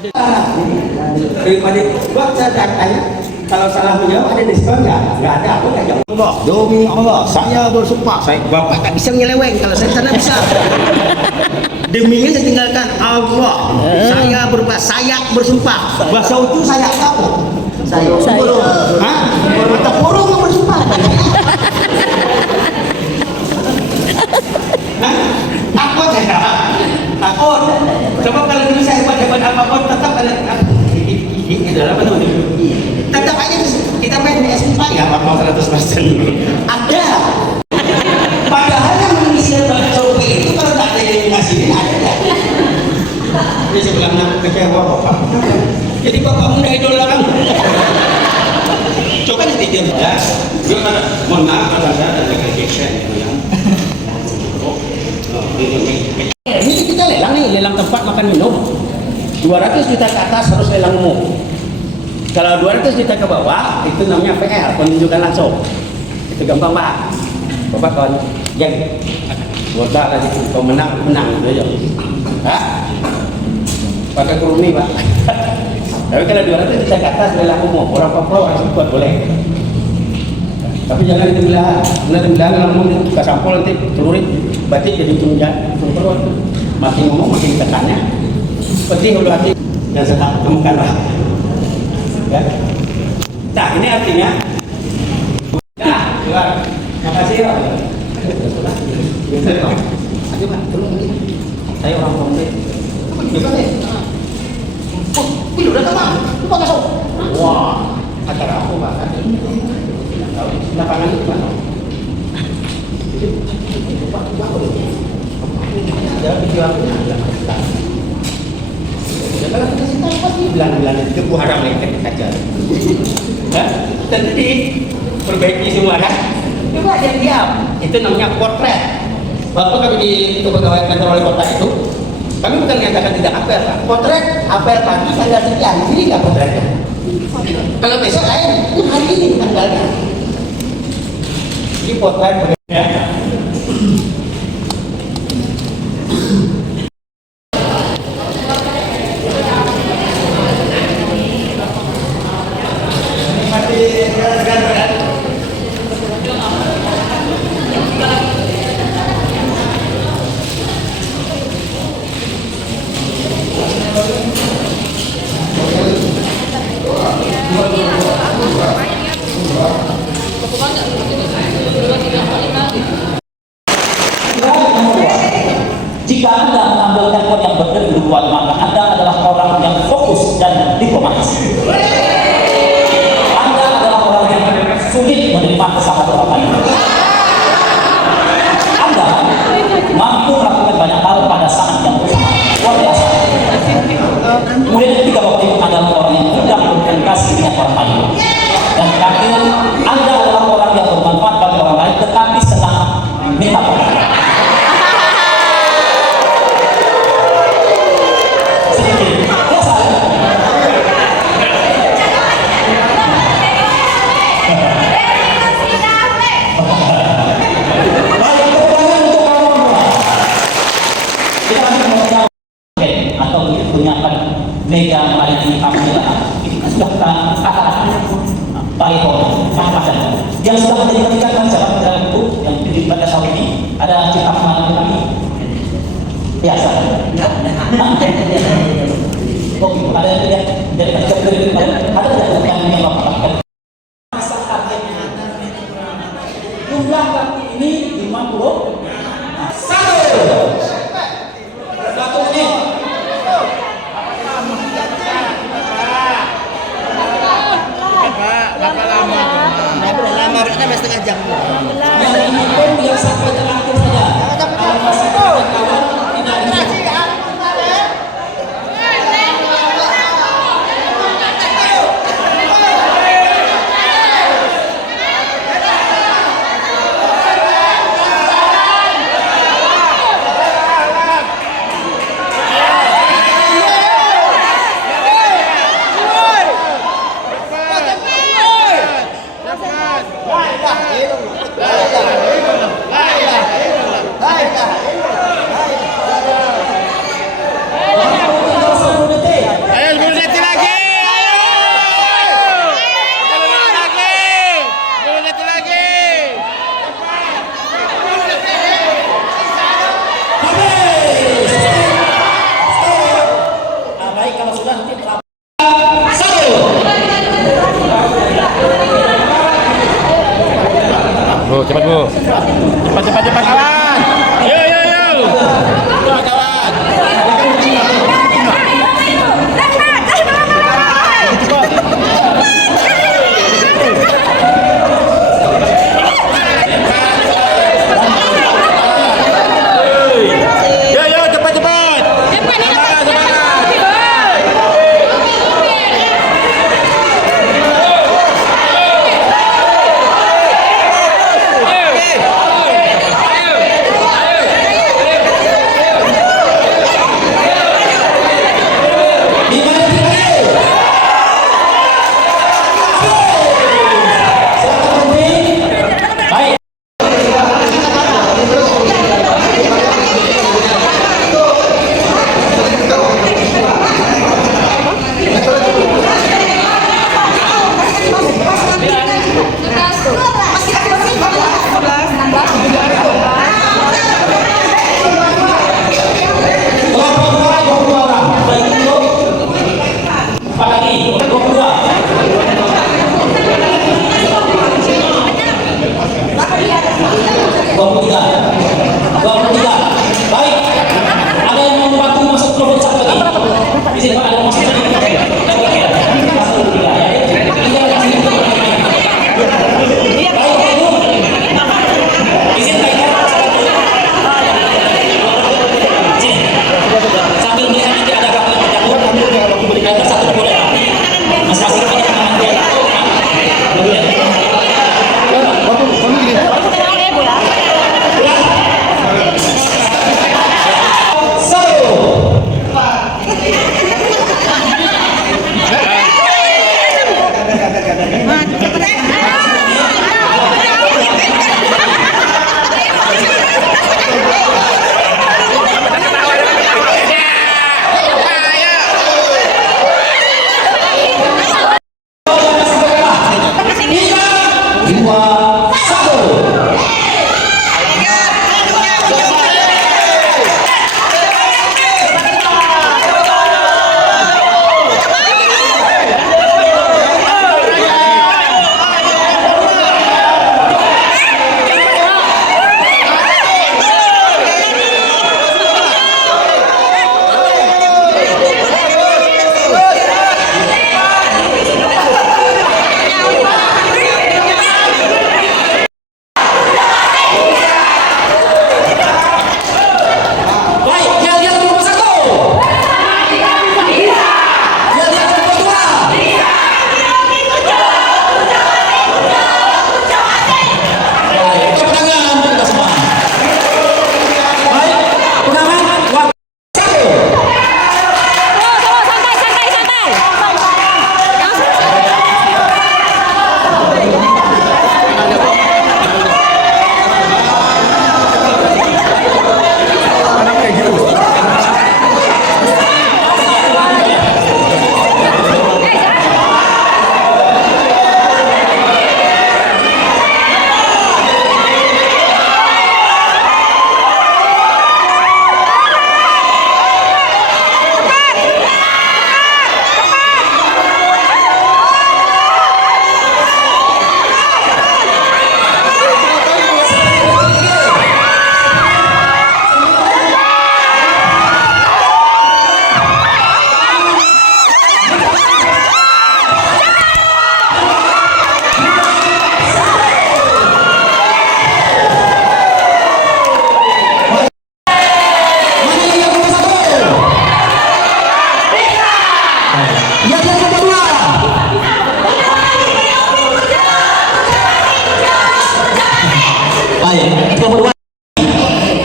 Daripada buat saya tanya, kalau salah menjawab ada diskon nggak? Nggak ada, aku nggak jawab. Allah, demi Allah, saya bersumpah, bapak tak bisa menyeleweng kalau saya sana bisa. Deminya saya tinggalkan Allah. Saya bersumpah. Bahasa itu saya tahu. Saya. Hah? Mata burung yang bersumpah. Takut ya? Takut. Coba kalau dulu saya hebat apapun tetap ada dalam apa tuh? Tetap aja kita main di S4 nggak apa-apa 100%. Ada. Padahal yang mengisi bakso itu kalau tak ada yang ngasihin ada nggak? Jadi saya bilang nak kecewa bapak. Jadi bapak muda idola kamu. Coba nanti dia ya. Mohon maaf kalau saya ada kegiatan yang. Ini kita lelang nih, lelang tempat makan minum. 200 juta ke atas harus lelang umum. Kalau 200 juta ke bawah itu namanya PR, penunjukan langsung. Itu gampang Pak. Bapak kawan geng. Botak lagi kau menang gitu aja. Hah? Pakai kuruni Pak. Tapi kalau 200 juta ke atas lelang umum, orang Papua orang kuat boleh. Tapi jangan dibilang, lelang umum kita sampul nanti celurit batik jadi tunjang perut. Makin ngomong makin tekannya. Penting hulu hati dan sedang temukanlah. Ya. Nah ini artinya. Nah, keluar. Makasih ya. Ayo Pak, tolong ini. Saya orang Bombay. Coba deh. Pilih udah teman. Lupa masuk. Wah, acara aku Pak. Lapangan itu Pak. Ada video aku ada. Kalau kita tahu pasti bilang-bilang itu buah haram yang kita kajar. Ya, jadi perbaiki semua kan. Coba jangan diam. Itu namanya potret. Waktu kami di pegawai kantor wali kota itu, kami bukan menyatakan tidak apel, Pak. Potret apel pagi tanggal sekian, ini nggak potretnya. Kalau besok lain, hari ini tanggalnya. Ini potret. Ya. Jika Anda mengambil telepon yang berdua, maka Anda adalah orang yang fokus dan diplomatis. Anda adalah orang yang sulit menerima kesalahan orang lain. Anda mampu melakukan banyak hal pada saat yang bersamaan. Luar biasa. Kemudian ketika waktu itu Anda adalah orang yang mudah berkomunikasi dengan orang lain. Dan terakhir, Anda adalah orang yang bermanfaat bagi orang lain, tetapi senang minta tolong. Atau punyakan mega melayani kamera ini sudah kata baik yang sudah menjadikan masyarakat itu yang di pada Saudi ada cipta kemana kami biasa oke ada yang lihat dari ada yang melakukan jumlah kaki ini 50 setengah jam. Yang ini pun yang sampai terakhir saja. Kalau masih ada kawan tidak bisa. cepat Bu. Cepat kawan. Yo. Cepat kawan. Yo, cepat. Baik. Empat lagi, 22. 23. Baik. Ada yang mau membantu masuk ke satu lagi? Di sini Pak, ada yang masuk sini. Masuk 23 ya. Baik, Ibu. Izin Pak ya. Sini. Sambil melihat nanti ada kapal yang terjatuh. Ada satu boleh. Masing-masing punya tangan dia.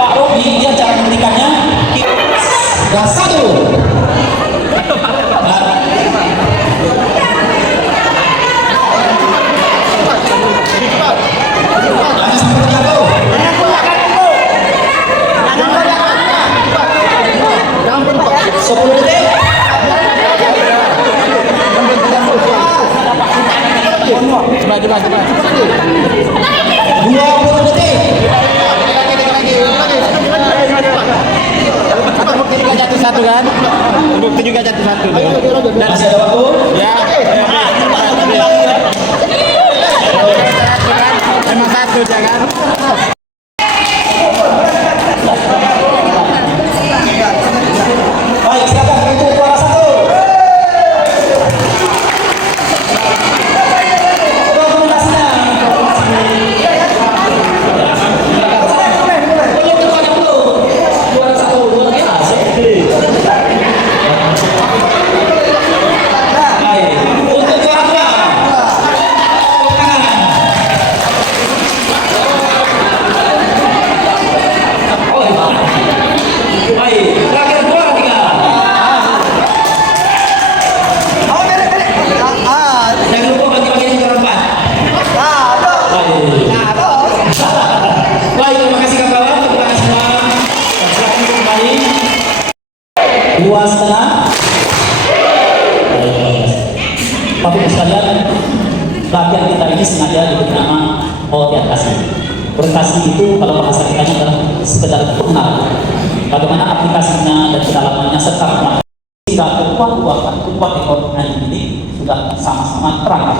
Pak Robi, dia cara memberikannya dan satu. Jangan sampai terjatuh. 10 detik. Cepat. 20 detik. Bukti jatuh satu kan? Bukti juga jatuh satu. Masih ada waktu? Ya. Memang satu jangan. aplikasi itu kalau bahasa kita adalah sekedar pengenal bagaimana aplikasinya dan kedalamannya serta pemakaian sehingga kuat ekor anjing ini sudah sama-sama terang.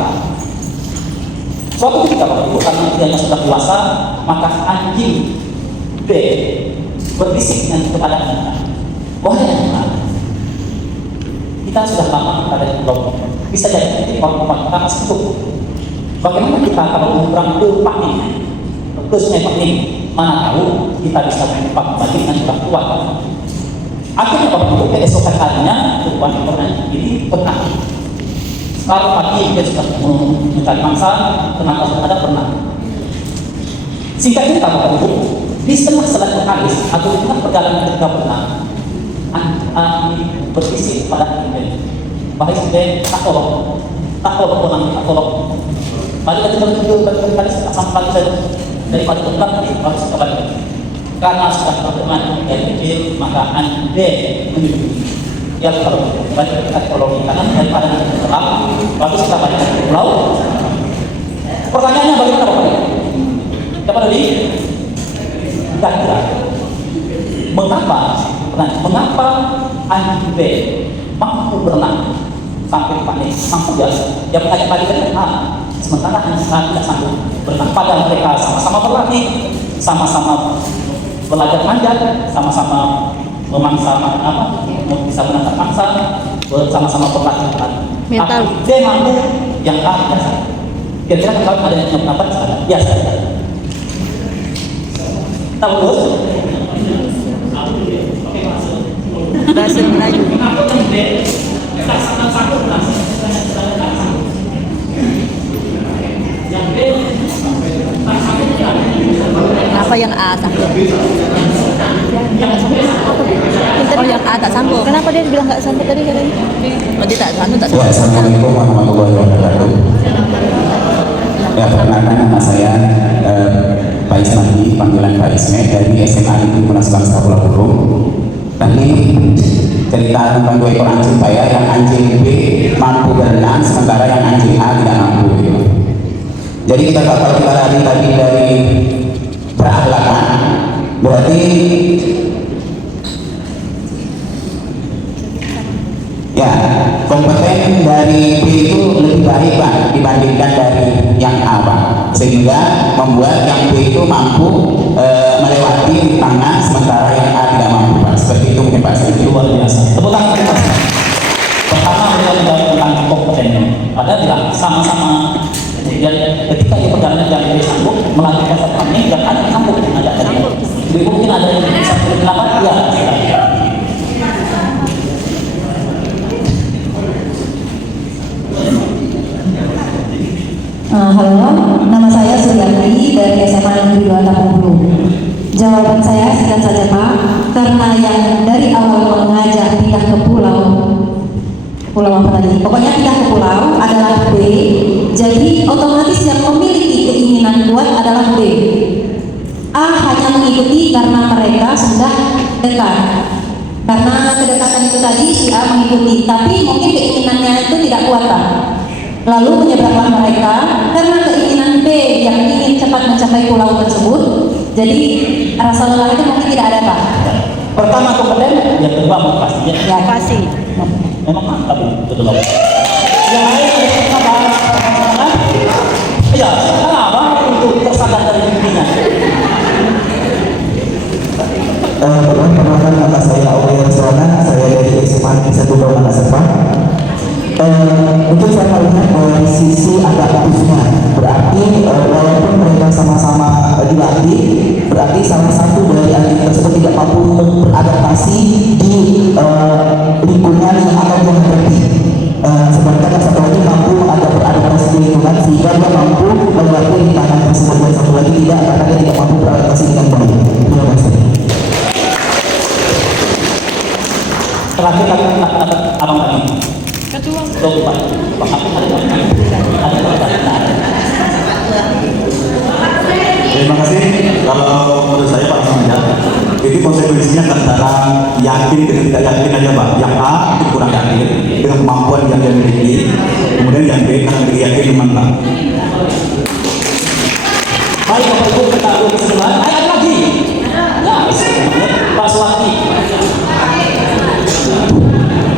Suatu ketika waktu itu karena usianya sudah dewasa, maka anjing B berbisik kepada kita, wahai anak, kita sudah lama berada di pulau, bisa jadi nanti waktu kita masih cukup. Bagaimana kita kalau menyeberang ke Pakning, ke Sungai Pakning, mana tahu kita bisa menyeberang kembali dengan sudah kuat. Akhirnya waktu itu keesokan harinya tuan ekor anjing ini pernah. Kalau pagi dia sudah mencari mangsa, kenapa sudah ada pernah. Singkat cerita waktu itu, di setengah selat Kalis atau di tengah perjalanan ketika pernah, berbisik pada Inden. Bahaya Inden, tak tolong orang, tak tolong. Pada ketika itu Kalis tak sampai saja daripada tempat harus kembali. Karena sudah berteman dari kecil, maka Ande menyebut. Ya kalau balik kita kalau kanan daripada nanti terang, bagus kita balik ke pulau. Pertanyaannya bagaimana Bapak? Kepada di kira-kira mengapa anjing B mampu berenang sampai panik, mampu biasa? Yang mengajak balik ke sementara anjing A tidak sanggup berenang. Padahal mereka sama-sama berlatih, sama-sama belajar manjat, sama-sama memangsa bisa menangkap mangsa, sama-sama berlatih. Tapi dia mampu yang A biasa. Kira-kira kalau ada yang mendapat biasa. Tahu terus? Bahasa Melayu. Kenapa yang A sanggup? Oh yang A tak sanggup. Kenapa dia bilang nggak sanggup tadi katanya? Oh dia tak sanggup. Ya, Assalamualaikum warahmatullahi wabarakatuh. Ya, perkenalkan nama saya Pak Ismadi, panggilan Pak Ismet dari SMA Negeri Munas Bangsa Pulau Burung. Tadi cerita tentang dua ekor anjing Pak ya, yang anjing B mampu berenang, sementara yang anjing A tidak mampu. Gitu. Jadi kalau kita lari tadi dari berakhlakan, berarti ya kompeten dari B itu lebih baik Pak dibandingkan dari yang A Pak, sehingga membuat yang B itu mampu melewati tangan sementara yang A tidak mampu Pak. Seperti itu mungkin Pak. Luar biasa. Tepuk tangan untuk Pak. Pertama beliau menjawab tentang kompetennya. Padahal bilang sama-sama. Dan ketika dia perjalanan yang dia sanggup melalui proses kami dan ada sanggup mengajak tadi. Mungkin ada yang bisa berpendapat ya. Halo, nama saya Suryani dari SMA Negeri 2 Tapung Bulu. Jawaban saya singkat saja Pak, karena yang dari awal mengajak pindah ke pulau apa tadi? Pokoknya pindah ke pulau adalah B, jadi otomatis yang memiliki keinginan kuat adalah B. A hanya mengikuti karena mereka sudah dekat. Karena kedekatan itu tadi si A mengikuti, tapi mungkin keinginannya itu tidak kuat Pak. Lalu menyeberanglah mereka karena keinginan B yang ingin cepat mencapai pulau tersebut. Jadi rasa lelah itu mungkin tidak ada Pak. Pertama kompeten, yang kedua motivasi. Ya pasti. Memang mantap betul loh. Yang lain apa? Ya, kenapa untuk tersadar dari pimpinan? Perkenalkan nama saya Aulia Roswana, saya dari SMA Negeri 1 Makassar Pak. Untuk saya melihat dari sisi adaptifnya, berarti walaupun mereka sama-sama dilatih, berarti salah satu dari anjing tersebut tidak mampu beradaptasi di lingkungan yang akan dihadapi. Sementara yang satu lagi mampu beradaptasi di lingkungan sehingga dia mampu melewati rintangan tersebut, dan satu lagi tidak, karena dia tidak mampu beradaptasi dengan baik. Terima kasih. Terakhir kali dapat abang lagi. Ketua. Pak. Terima kasih. Kalau menurut saya Pak Samja, itu konsekuensinya antara yakin dengan tidak yakin aja Pak. Yang A itu kurang yakin dengan kemampuan yang dia miliki, kemudian yang B karena dia yakin memang. Baik Bapak Ibu, kita keseluruhan, ada lagi. Ya, Pak Suwati.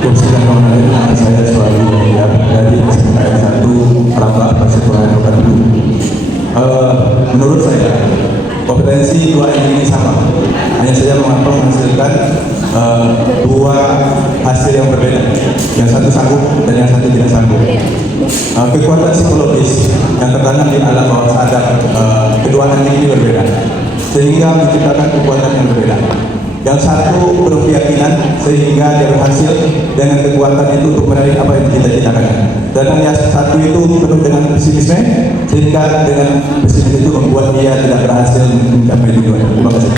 Kemudian kemarin saya selalu melihat dari SMKN 1 Rambak Persekutuan Rokan Hulu. Menurut saya kompetensi dua ini sama, hanya saja mengapa menghasilkan dua hasil yang berbeda, yang satu sanggup dan yang satu tidak sanggup. Kekuatan psikologis yang tertanam di alam bawah sadar kedua anjing ini berbeda, sehingga menciptakan kekuatan yang berbeda. Yang satu berkeyakinan sehingga dia berhasil dengan kekuatan itu untuk meraih apa yang cita-citakan. Dan yang satu itu penuh dengan pesimisme sehingga dengan pesimis itu membuat dia tidak berhasil mencapai tujuan. Terima kasih.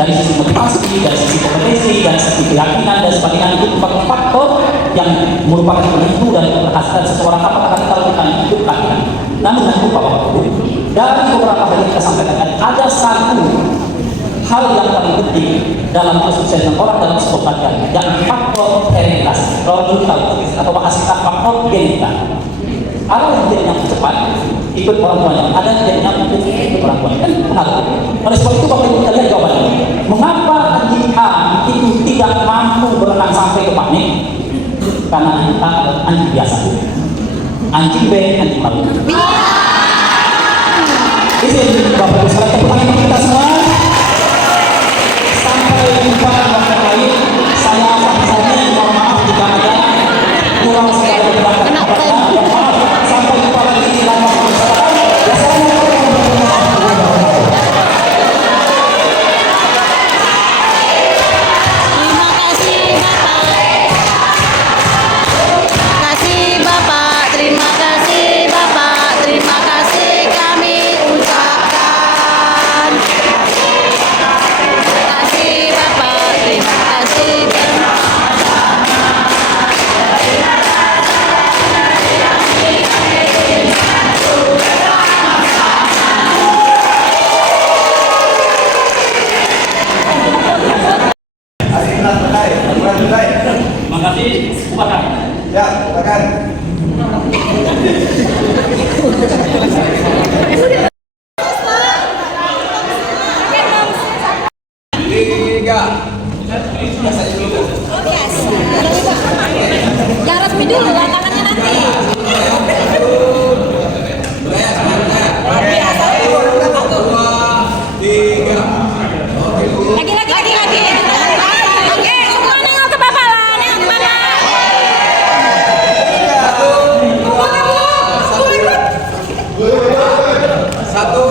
Dari sisi motivasi, dari sisi kompetensi, dari sisi keyakinan dan sebagainya, itu merupakan faktor yang merupakan penentu dan keberhasilan seseorang apakah kalau kita hidup kalian. Namun jangan lupa waktu dari beberapa hal yang kita sampaikan ada satu hal yang paling penting dalam kesuksesan orang dalam sebuah kajian, yang faktor hereditasi. Kalau dulu tahu atau bahasa faktor genetika. Ada yang menjadi yang cepat ikut orang tuanya, ada yang menjadi yang ikut orang tuanya, kan pengaruh. Oleh sebab itu Bapak Ibu kita lihat jawabannya. Mengapa anjing A itu tidak mampu berenang sampai ke panik? Karena anjing A adalah anjing biasa. Anjing B anjing malu. Ini Bapak Ibu sekalian, tepuk tangan kita semua. Sampai jumpa waktu lain. Saya Fahsani, mohon maaf jika ada kurang sekali berpendapat. Sampai jumpa lagi di dalam Terima kasih Bapak, terima kasih kami ucapkan. Terima kasih Bapak, terima kasih. Terima kasih, Bapak. Ya, silakan. Yang resmi dulu, tangannya nanti. Lagi. Oke, semua nengok ke Bapak lah, nengok ke Bapak. Satu.